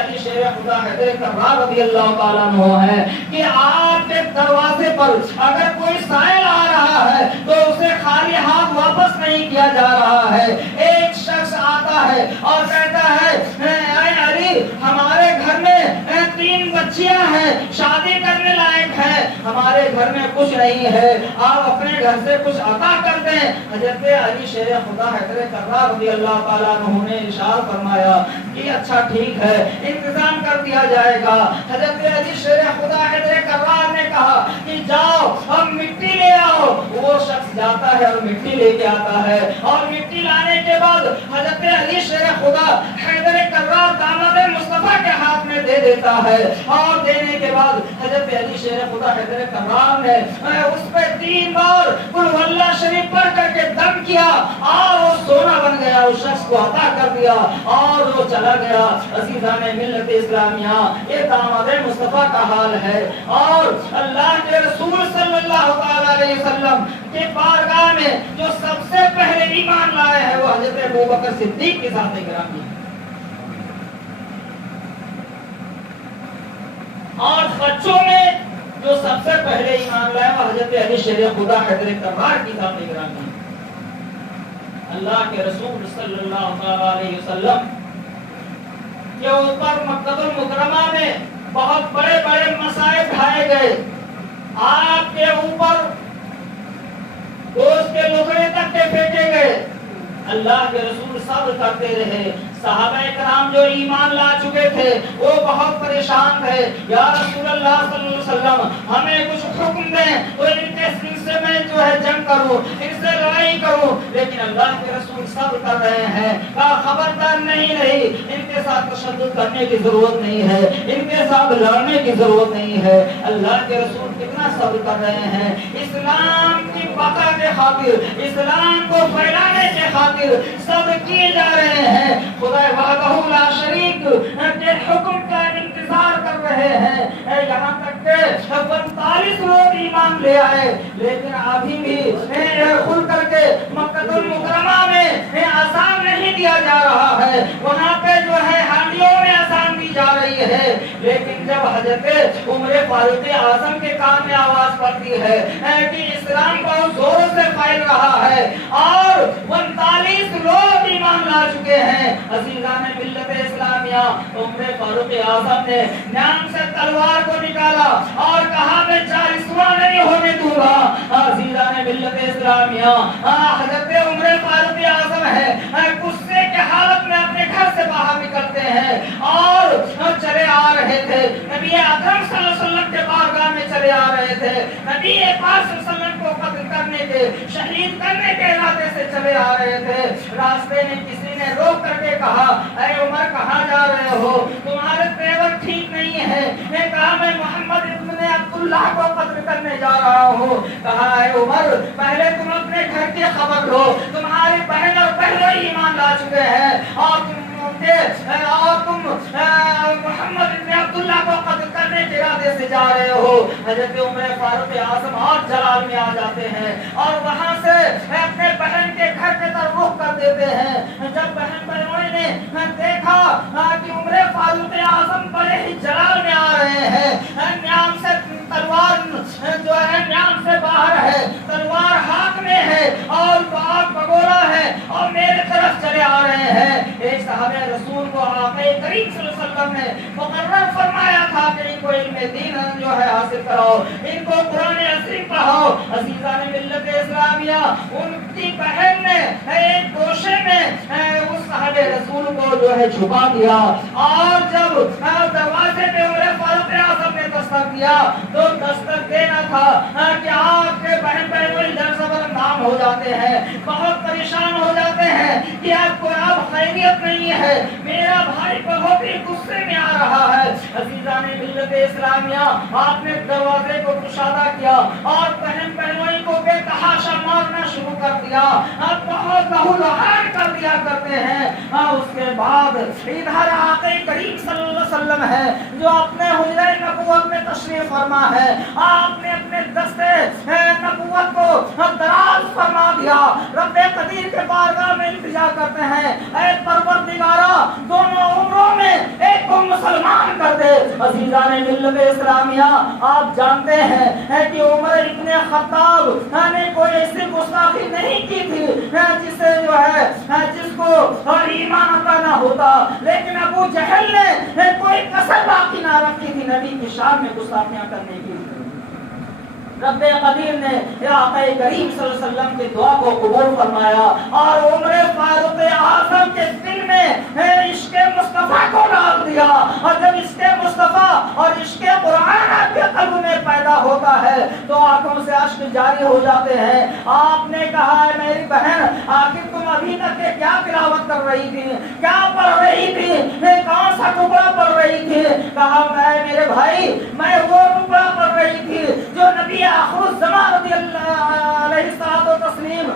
علی شیر خدا حیدر کرار رضی اللہ تعالیٰ عنہ ہے کہ آپ کے دروازے پر اگر کوئی سائل آ رہا ہے تو اسے خالی ہاتھ واپس نہیں کیا جا رہا ہے. ایک شخص آتا ہے اور کہتا ہے اے علی ہمارے گھر میں 3 بچیاں ہیں, شادی کرنے لائق ہے, ہمارے گھر میں کچھ نہیں ہے, آپ اپنے گھر سے کچھ عطا کر دیں. حضرت علی شیر خدا حیدر کرار رضی اللہ تعالیٰ عنہ نے ارشاد فرمایا کہ اچھا ٹھیک ہے, انتظام کر دیا جائے گا. حضرت علی شیر خدا حیدر کرار نے کہا کہ جاؤ ہم مٹی لے آؤ. وہ شخص جاتا ہے اور مٹی لے کے آتا ہے, اور مٹی لانے کے بعد حضرت علی شیر خدا حیدر کرار داماد مصطفیٰ کے ہاتھ میں دے دیتا ہے, اور دینے کے بعد حضرت علی شیر خدا حیدر کرار نے اس پہ 3 بار قل هو اللہ شریف پڑھ کر کے دم کیا, اور وہ سونا بن گیا, اس شخص کو عطا کر دیا اور وہ چلا گیا. عزیزان ملت اسلامیہ, یہ داماد مصطفیٰ کا حال ہے. اور اللہ کے رسول صلی اللہ علیہ وسلم کے بارگاہ میں جو سب سے پہلے ایمان لائے ہیں وہ حضرت ابوبکر صدیق کی ذات گرامی ہے. اور بچوں میں جو سب سے پہلے ایمان لائے وہ حضرت علی شیر خدا حیدر کرار کی ذات گرامی ہے. اللہ کے رسول صلی اللہ علیہ وسلم کے اوپر مکہ المکرمہ میں بہت بڑے بڑے مصائب ڈھائے گئے. آپ کے اوپر گوشت کے لکڑے تک کے پھینکے گئے. اللہ کے رسول صبر کرتے رہے. صحابہ کرام جو ایمان لا چکے تھے وہ بہت پریشان تھے. یا رسول اللہ صلی اللہ علیہ وسلم ہمیں کچھ حکم دیں تو ان سے میں جو ہے جنگ کروں, ان سے لڑائی کروں. لیکن اللہ کے رسول صبر کر رہے ہیں. خبردار نہیں رہی, ان کے ساتھ تشدد کرنے کی ضرورت نہیں ہے, ان کے ساتھ لڑنے کی ضرورت نہیں ہے. اللہ کے رسول کتنا صبر کر رہے ہیں. اسلام کی بقا کے خاطر, اسلام کو پھیلانے کے خاطر صبر کیے جا رہے ہیں. خدا وحدہ لا شریک کے حکم کا انتظار کر رہے ہیں. یہاں تک کہ 45 لوگ ایمان لے آئے, لیکن ابھی بھی کھل کر کے مکہ المکرمہ میں اذان نہیں دیا جا رہا ہے. وہاں پہ جو ہے حامیوں میں اذان دی جا رہی ہے. لیکن جب حضرت عمر فاروق اعظم کے کان میں آواز پڑتی ہے کہ اسلام بہت زوروں سے پھیل رہا ہے اور 45 لوگ ایمان لا چکے ہیں. عزیزان ملت اسلامیہ, عمر فاروق اعظم نے نام سے تلوار کو نکالا اور کہا میں چالیسواں نہیں ہونے دوں گا. عزیزان ملت اسلامیہ, حضرت عمر فاروق اعظم ہے غصے کے حالت میں اپنے گھر سے باہر نکلتے ہیں اور چلے آ رہے تھے. نبی اکرم صلی اللہ علیہ وسلم کے بارگاہ میں چلے آ رہے تھے. نبی پاک صلی اللہ علیہ وسلم کو قتل کرنے کے, شہید کرنے کے ارادے سے چلے آ رہے تھے. راستے میں کسی نے روک کر کے کہا اے عمر کہاں جا رہے ہو, تمہارے تیور ٹھیک نہیں ہے. میں کہا میں محمد ابن عبداللہ کو قتل کرنے جا رہا ہوں. کہا اے عمر پہلے تم اپنے گھر کی خبر لو, تمہاری بہن اور بہنوئی ایمان لا چکے ہیں اور تم محمد ابن عبداللہ کو قتل کرنے کے ارادے سے جا رہے ہو. حضرت عمر فاروق اعظم اور جلال میں آ جاتے ہیں اور وہاں سے اپنے بہن کے گھر کی طرف رخ کر دیتے ہیں. جب بہن بہنوئی نے دیکھا کہ عمر فاروق اعظم بڑے ہی جلال میں آ رہے ہیں, نیام سے تلوار جو ہے نیام سے باہر ہے, تلوار ہاتھ میں ہے اور آگ بگولا ہے اور میرے طرف چلے آ رہے ہیں. ایک صحابہ رسول کو آقا کریم صلی اللہ علیہ وسلم نے مقرر فرمایا تھا کہ ان کو علم دین جو ہے حاصل کراؤ, ان کو قرآن عظیم پڑھاؤ. عزیزان ملت اسلامیہ, ان کی بہن نے ایک گوشے میں اس صحابہ رسول کو جو ہے چھپا دیا اور جب دروازے پہ عمر فاروق اعظم نے دستک دیا تو دستک دینا تھا کہ آپ کے بہن بہنوئی درزبر نام ہو جاتے ہیں, بہت پریشان ہو جاتے ہیں کہ آپ کو اب خیریت نہیں ہے, میرا بھائی بہت ہی غصے میں آ رہا ہے. عزیزان ملت اسلامیہ, آپ نے دروازے کو کشادہ کیا اور بہن بہنوئی کو بے تحاشا مارنا شروع کر دیا, بہت لہو لہان کر دیا کرتے ہیں. اس کے بعد ادھر آقا کریم صلی اللہ علیہ وسلم ہے جو اپنے حجرہ نبوت میں تشریف فرما ہے. آپ نے اپنے دستے نبوت کو دراز فرما دیا. رب قدیر کے بارگاہ میں التجا کرتے ہیں اے پروردگارا, دونوں عمروں میں ایک کو مسلمان عزیزان ملت اسلامیہ، آپ جانتے ہیں کہ عمر ابن خطاب نے کوئی ایسی گستاخی نہیں کی تھی جسے جو ہے جس کو ایمان عطا نہ ہوتا، لیکن ابو جہل نے کوئی کسر باقی نہ رکھی تھی نبی کی شان میں گستاخیاں کرنے کی۔ رب قدیر نے آقا کریم صلی اللہ علیہ وسلم کی دعا کو قبول فرمایا اور عمر فاروق اعظم کے دل میں عشق مصطفیٰ کو ڈال دیا، اور جب عشق مصطفیٰ اور عشق قرآن آپ کے قلب میں پیدا ہوتا ہے تو آنکھوں سے اشک جاری ہو جاتے ہیں۔ آپ نے کہا ہے میری بہن، آخر تم ابھی تک کے کیا تلاوت کر رہی تھی، کیا پڑھ رہی تھی، کون سا ٹکڑا پڑھ رہی تھی؟ کہا میں میرے بھائی میں وہ ٹکڑا پڑھ رہی تھی جو نبی آخر الزمان رضی اللہ علیہ الصلوۃ والتسلیم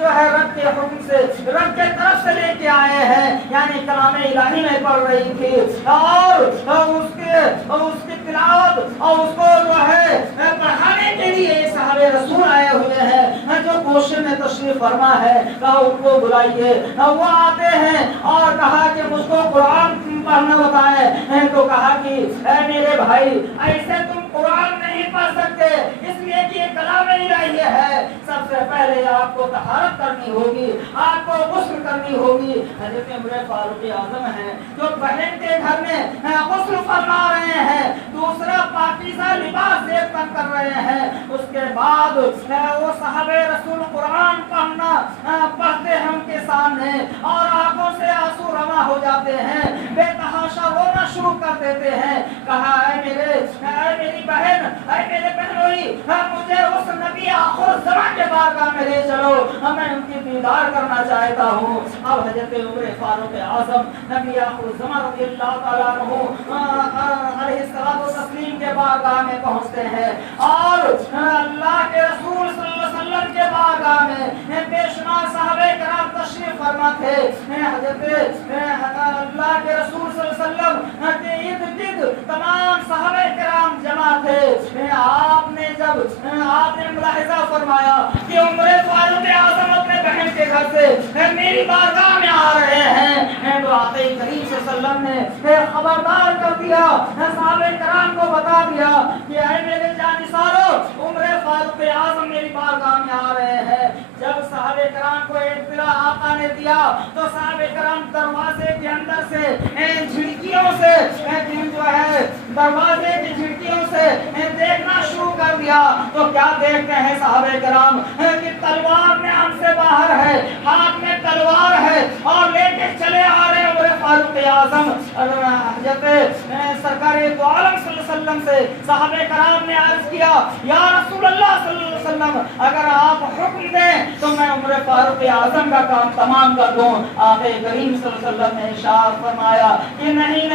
جو ہے رب کے حکم سے، رب کے طرف سے لے کے آئے ہیں، یعنی کلام الہی میں پڑھ رہی تھی، اور اس کی تلاوت اور اس کو جو ہے پڑھانے کے لیے صحابہ رسول آئے ہوئے ہیں جو کوشش میں تشریف فرما ہے۔ کہا ان کو بلائیے، وہ آتے ہیں اور کہا کہ مجھ کو قرآن پڑھنا بتائے، تو کہا کہ اے میرے بھائی ایسے تم قرآن نہیں پڑھ سکتے، اس لیے کہ یہ کلام الہی ہے، سب سے پہلے آپ کو طہارت کرنی ہوگی، آپ کو غسل کرنی ہوگی۔ حضرت عمر فاروق اعظم ہیں جو بہن کے گھر میں غسل فرما رہے ہیں، دوسرا پاکیزہ لباس زیب تن کر رہے ہیں، اس کے بعد وہ صحابہ رسول قرآن پڑھتے ہیں ان کے سامنے اور آنکھوں سے آنسو رواں ہو جاتے ہیں، بے تحاشا رونا شروع کر دیتے ہیں۔ کہا اے میری بہن، اے میرے بہنوئی، مجھے اس نبی آخر الزمان کے بارگاہ میں لے چلو، میں ان کی دیدار کرنا چاہتا ہوں۔ اب حضرت عمر فاروق اعظم نبی آخر الزمان رضی اللہ تعالیٰ عنہ علیہ الصلوۃ والتسلیم کے بارگاہ میں پہنچتے ہیں اور اللہ کے رسول صلی اللہ علیہ وسلم کے بارگاہ میں بے شمار صحابہ کرام تشریف فرما تھے۔ حضرت اللہ کے رسول صلی اللہ علیہ وسلم کے ارد گرد تمام صحابہ کرام جمع تھے۔ آپ نے ملاحظہ فرمایا کہ عمر فاروق اعظم اپنے بہن کے گھر سے میری بارگاہ میں آ رہے ہیں، تو آقا کریم صلی اللہ علیہ وسلم نے خبردار کر دیا، صحابہ کرام کو بتا دیا کہ اے میرے جانثارو، عمر فاروق اعظم میری بارگاہ میں آ رہے ہیں۔ جب صحابہ کرام کو اطلاع آقا نے دیا تو صحابہ کرام دروازے کے اندر سے جھڑکیوں سے جو ہے دروازے کی جھڑکیوں سے دیکھنا شروع کر دیا، تو کیا دیکھتے ہیں صحابہ کرام کہ تلوار میں ہم سے باہر ہے، ہاتھ میں تلوار ہے اور لے کے چلے آ رہے عمر فاروق اعظم۔ حضرت سرکار دو عالم صلی اللہ علیہ وسلم سے صحابہ کرام نے عرض کیا یا رسول اللہ صلی اللہ علیہ وسلم، اگر آپ حکم دیں تو میں عمر فاروق اعظم کا کام تمام کر دوں۔ آقا کریم صلی اللہ علیہ وسلم نے ارشاد فرمایا کہ نہیں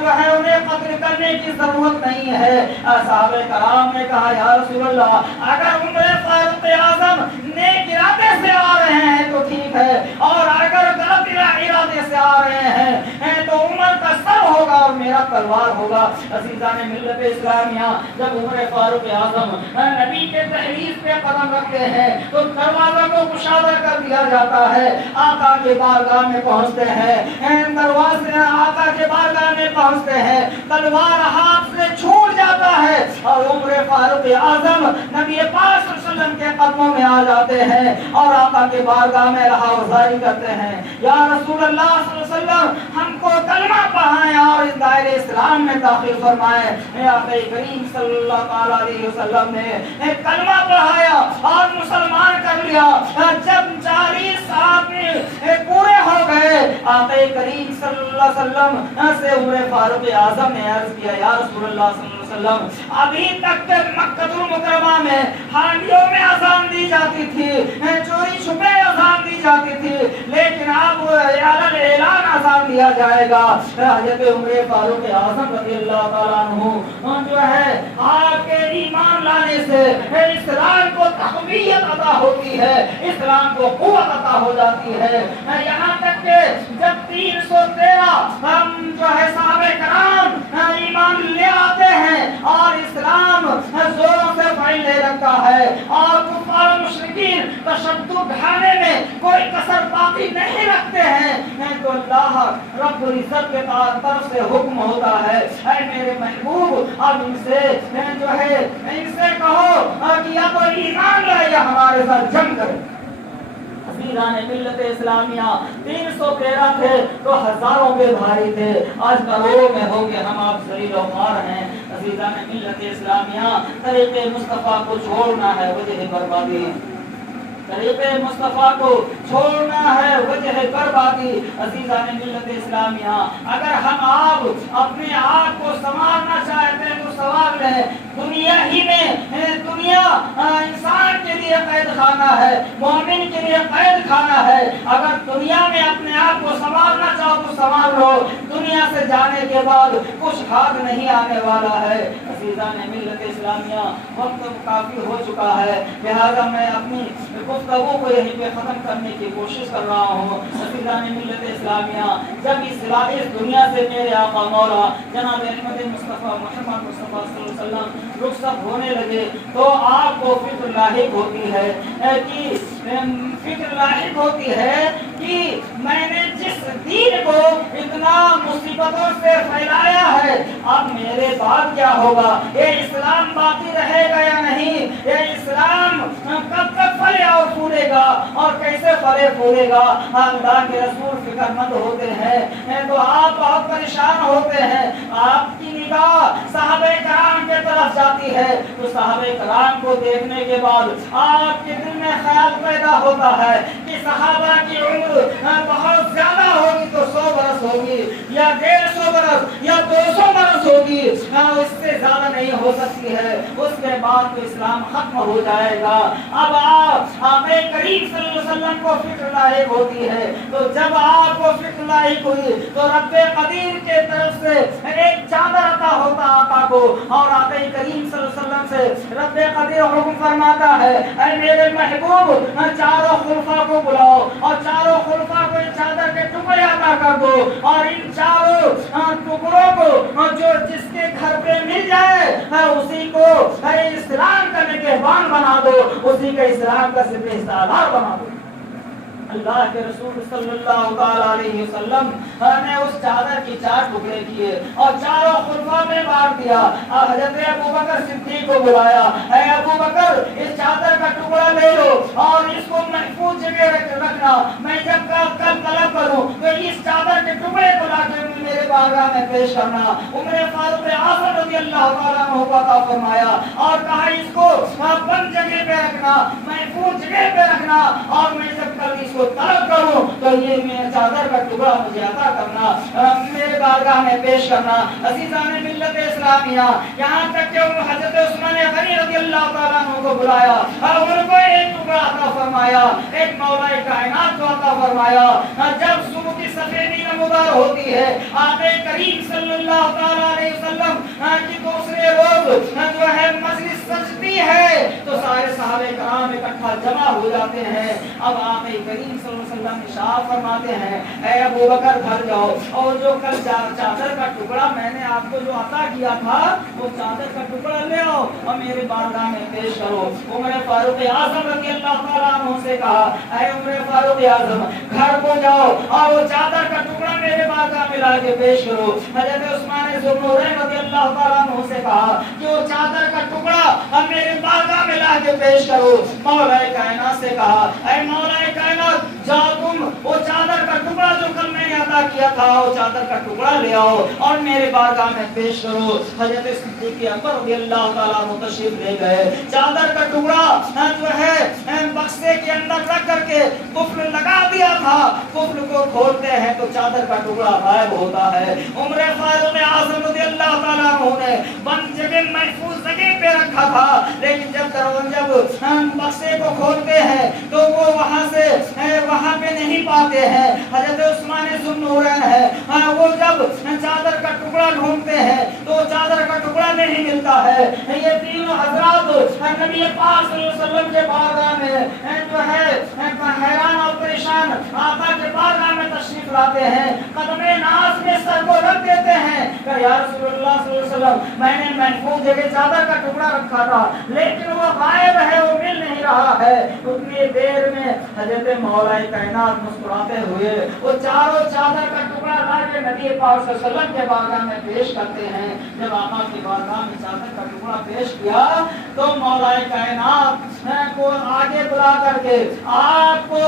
جو ہے انہیں قتل کرنے کی ضرورت نہیں ہے۔ صحابہ کرام نے کہا یا رسول اللہ، اگر عمر فاروق اعظم نیک ارادے سے آ رہے ہیں تو ٹھیک ہے، اور اگر غلط ارادے سے آ رہے ہیں تو عمر کا سر ہوگا اور میرا تلوار ہوگا۔ عزیزان ملت اسلامیہ، جب عمر فاروق اعظم نبی کے دہلیز پہ قدم رکھتے ہیں تو دروازہ کو کشادہ کر دیا جاتا ہے، آقا کے بارگاہ میں پہنچتے ہیں، دروازے آقا کے بارگاہ میں پہنچتے ہیں، تلوار ہاتھ سے چھوٹ جاتا ہے اور عمر فاروق اعظم نبی پاک صلی اللہ علیہ وسلم کے قدموں میں آ جاتے ہیں اور آقا کے بارگاہ میں رہا وزاری کرتے ہیں، یا رسول اللہ صلی اللہ علیہ وسلم ہم کو کلمہ پڑھائیں اور اس دائرے اسلام میں داخل فرمائیں۔ آقا کریم صلی اللہ علیہ وسلم نے کلمہ پڑھایا اور مسلمان کر لیا۔ جب 40 آدمی پورے ہو گئے، آقا کریم صلی اللہ علیہ وسلم سے عمر فاروق اعظم نے عرض کیا یا رسول اللہ صلی اللہ علیہ وسلم، ابھی تک مکہ المکرمہ میں ہانڈیوں میں اذان دی جاتی تھی، چوری چھپے اذان دی جاتی تھی، لیکن اب اعلان اذان دیا جائے گا۔ حضرت عمر فاروق اعظم رضی اللہ تعالیٰ عنہ جو ہے آپ کے ایمان لانے سے اسلام کو تقویت عطا ہوتی ہے، اسلام کو قوت عطا ہو جاتی ہے، یہاں تک کہ جب 313 جو ہے صحابہ کرام ایمان لے آتے ہیں اور اسلام زوروں سے پھیلنے لگتا ہے اور کفار و مشرکین تشدد ڈھانے میں کوئی کسر باقی نہیں رکھتے ہیں، تو جو اللہ رب العزت کے طرف سے حکم ہوتا ہے، اے میرے محبوب اب ان سے جو ہے ان سے کہو کہ یا تو ایمان لائے یا ہمارے ساتھ جنگ کرے۔ عزیزان ملت اسلامیہ 313 تھے تو ہزاروں کے بھاری تھے، آج کروڑوں میں ہو کے ہم آپ ذلیل و خوار ہیں۔ عزیزان ملت اسلامیہ طریق مصطفیٰ کو چھوڑنا ہے وجہ بربادی، طریق مصطفیٰ کو چھوڑنا ہے وجہ بربادی۔ عزیزان ملت اسلامیہ اگر ہم آپ اپنے آپ کو سنوارنا چاہتے ہیں تو سنوار لیں۔ دنیا ہی میں دنیا انسان کے لیے قید خانہ ہے، مومن کے لیے قید خانہ ہے۔ اگر دنیا میں اپنے آپ کو سنوارنا چاہو تو سنوار لو، دنیا سے جانے کے بعد کچھ ہاتھ نہیں آنے والا ہے۔ عزیزان ملت اسلامیہ وقت کافی ہو چکا ہے، لہذا میں اپنی گفتگو کو یہیں پہ ختم کرنے کی کوشش کر رہا ہوں۔ عزیزان ملت اسلامیہ جب اس دنیا سے میرے آقا مولا جناب احمد مصطفیٰ محمد مصطفیٰ صلی اللہ علیہ وسلم رخصت ہونے لگے تو آپ کو فکر لاحق ہوتی ہے کہ میں نے جس دین کو اتنا مصیبتوں سے پھیلایا ہے اب میرے بعد کیا ہوگا، یہ اسلام باقی رہے گا یا نہیں، یہ اسلام کب تک پھلے اور پھولے گا اور کیسے پھلے پھولے گا۔ اللہ کے رسول فکر مند ہوتے ہیں تو آپ بہت پریشان ہوتے ہیں، آپ کی نگاہ صحابہ کرام کے طرف جاتی ہے تو صحابہ کرام کو دیکھنے کے بعد آپ کے دل میں خیال پیدا ہوتا ہے کہ صحابہ کی عمر بہت زیادہ ہوگی تو 100 برس ہوگی یا 150 برس یا 200 برس ہوگی، اس سے زیادہ نہیں ہو سکتی ہے، اس کے بعد تو اسلام ختم ہو جائے گا۔ اب آپ کریم صلی اللہ علیہ وسلم کو فکر لاحق ہوتی ہے تو جب آپ کو فکر لاحق ہوئی تو رب قدیر کے طرف سے ایک چادر عطا ہوتا آقا کو، اور آقا کریم صلی اللہ علیہ وسلم سے رب قدیر حکم فرماتا ہے اے میرے محبوب چاروں خلفاء کو بلاؤ اور چاروں خلفاء کو چادر کے ٹکڑے عطا کر دو، اور ان چاروں ٹکڑوں کو جو جس کے گھر پہ مل جائے اسی کو اسلام کا نگہبان بنا دو، اسی کا اسلام کا سپہ سالار بنا دو۔ اللہ کے رسول صلی اللہ تعالی علیہ وسلم نے اس چادر کی 4 ٹکڑے کیے اور چاروں خلفاء میں بانٹ دیا۔ حضرت ابو بکر صدیق کو بلایا، اے ابو بکر اس چادر کا ٹکڑا لے لو اور اس کو محفوظ جگہ رکھنا، میں جب کل طلب کروں تو اس چادر کے ٹکڑے کو لا کے میرے بارگاہ میں پیش کرنا۔ عمر فاروق اعظم رضی اللہ تعالیٰ عنہ کو عطا فرمایا اور کہا اس کو بند جگہ پہ رکھنا، محفوظ جگہ پہ رکھنا، اور میں جب کل اس کو طلب کروں تو یہ میرے چادر کا ٹکڑا مجھے عطا کرنا، میرے بارگاہ میں پیش کرنا۔ عزیزان ملت اسلامیہ یہاں تک کہ حضرت عثمان غنی رضی اللہ تعالیٰ عنہ کو بلایا اور ان کو ایک ٹکڑا عطا فرمایا، ایک مولا کائنات کو عطا فرمایا۔ جب صبح کی سفیدی نمودار ہوتی ہے آقا کریم صلی اللہ تعالیٰ علیہ وسلم کی دوسرے روز جو ہے مجلس سجتی ہے تو سارے صحابہ کرام اکٹھا جمع ہو جاتے ہیں۔ اب آقا کریم صلی اللہ علیہ وسلم ارشاد فرماتے ہیں اے ابو بکر گھر جاؤ اور جو کل چادر کا ٹکڑا میں نے آپ کو جو عطا کیا تھا وہ چادر کا ٹکڑا لے آؤ اور میرے بارگاہ میں پیش کرو۔ عمر فاروق اعظم رضی اللہ تعالیٰ عنہ سے کہا اے عمر فاروق اعظم گھر کو جاؤ اور وہ چادر کا ٹکڑا میرے بارگاہ میں لا کے پیش کرو۔ حضرت عثمان ذوالنورین رضی اللہ تعالیٰ عنہ سے کہا کہ وہ چادر کا ٹکڑا میرے بارگاہ میں لا کے پیش کرو۔ مولا کائنات سے کہا اے مولا کائنات جاؤ تم وہ چادر کا ٹکڑا جو کل میں نے عطا کیا تھا وہ چادر کا ٹکڑا لے آؤ اور میرے بارگاہ میں پیش کرو۔ حضرت صدیق اکبر رضی اللہ تعالیٰ عنہ تشریف لے گئے، چادر کا ٹکڑا جو ہے بکسے کے اندر رکھ کر کے قفل لگا دیا تھا، قفل کو کھولتے ہیں تو چادر کا ٹکڑا غائب ہوتا ہے۔ عمر فاروق اعظم رضی اللہ تعالیٰ عنہ نے بند جگہ محفوظ جگہ پہ رکھا تھا، لیکن جب بکسے کو کھولتے ہیں تو وہ وہاں پہ نہیں پاتے ہیں۔ حضرت عثمان ذوالنورین ہے وہ جب چادر کا ٹکڑا ڈھونڈتے ہیں تو چادر کا ٹکڑا نہیں ملتا ہے۔ یہ تینوں حضرات نبی پاک صلی اللہ علیہ وسلم کے بارگاہ میں جو ہے حیران اور پریشان آقا کے بارگاہ میں تشریف لاتے ہیں، قدم ناز میں سر کو رکھ دیتے ہیں کہ یا رسول اللہ اللہ صلی اللہ علیہ وسلم میں نے محفوظ جگہ چادر کا ٹکڑا رکھا تھا لیکن وہ غائب ہے, وہ مل نہیں رہا ہے. اتنی دیر میں حضرت مولا کائنات مسکراتے ہوئے وہ چاروں چادر کا ٹکڑا لا کے نبی پاک صلی اللہ علیہ وسلم کے بارگاہ میں پیش کرتے ہیں. جب آقا کی بارگاہ میں چادر کا ٹکڑا پیش کیا تو مولا کائنات کو آگے بلا کر کے آپ کو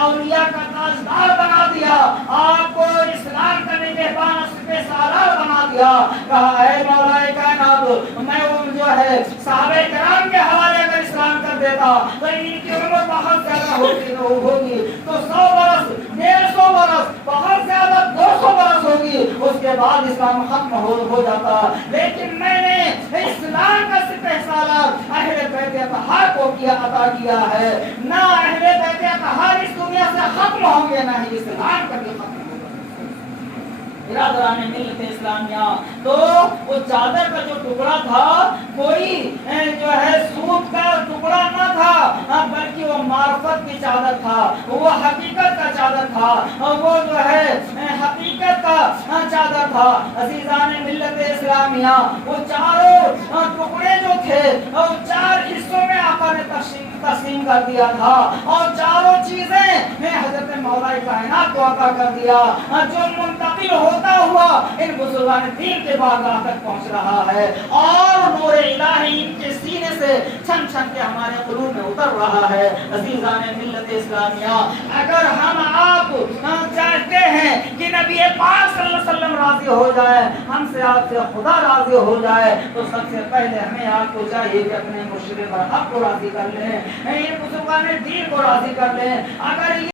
اولیاء کا تاجدار بنا دیا, آپ کو اسلام کا نگہبان سپہ سالار بنا دیا. کہا اے مولا کائنات میں وہ جو ہے صحابہ کرام کے حوالے اگر اسلام کر دیتا تو ان کی عمر بہت زیادہ ہوگی تو 100 برس 150 برس بہت زیادہ 200 برس ہوگی, اس کے بعد اسلام ختم ہو جاتا. لیکن میں نے اسلام کا سپہ سالار اہل بیت اطہار کو عطا کیا ہے. نہ اہل بیت اطہار اس دنیا سے ختم ہوں گے, نہ ہی اسلام کبھی ختم ہوگا. برادران ملت اسلامیہ, تو وہ چادر کا جو ٹکڑا تھا کوئی جو ہے سود کا ٹکڑا نہ تھا بلکہ وہ معرفت کی چادر تھا, وہ حقیقت کا چادر تھا, وہ جو ہے حقیقت کا چادر تھا. عزیزان ملت اسلامیہ, وہ چاروں ٹکڑے جو تھے وہ 4 حصوں میں آقا نے تقسیم کر دیا تھا اور چاروں چیزیں حضرت مولا کائنات کو عطا کر دیا جو منتقل ہوتا ہوا ان بزرگان دین کے بارگاہ تک پہنچ رہا ہے اور نور الہی ان کے سینے سے چھن چھن کے ہمارے قلوب میں اتر رہا ہے. عزیزان ملت اسلامیہ, اگر ہم آپ چاہتے ہیں کہ نبی پاک صلی اللہ علیہ وسلم راضی ہو جائے, ہم سے آپ سے خدا راضی ہو جائے, تو سب سے پہلے ہمیں آپ کو چاہیے کہ اپنے مرشد برحق کو راضی کر لیں, ان بزرگان دین کو راضی کر لیں. اگر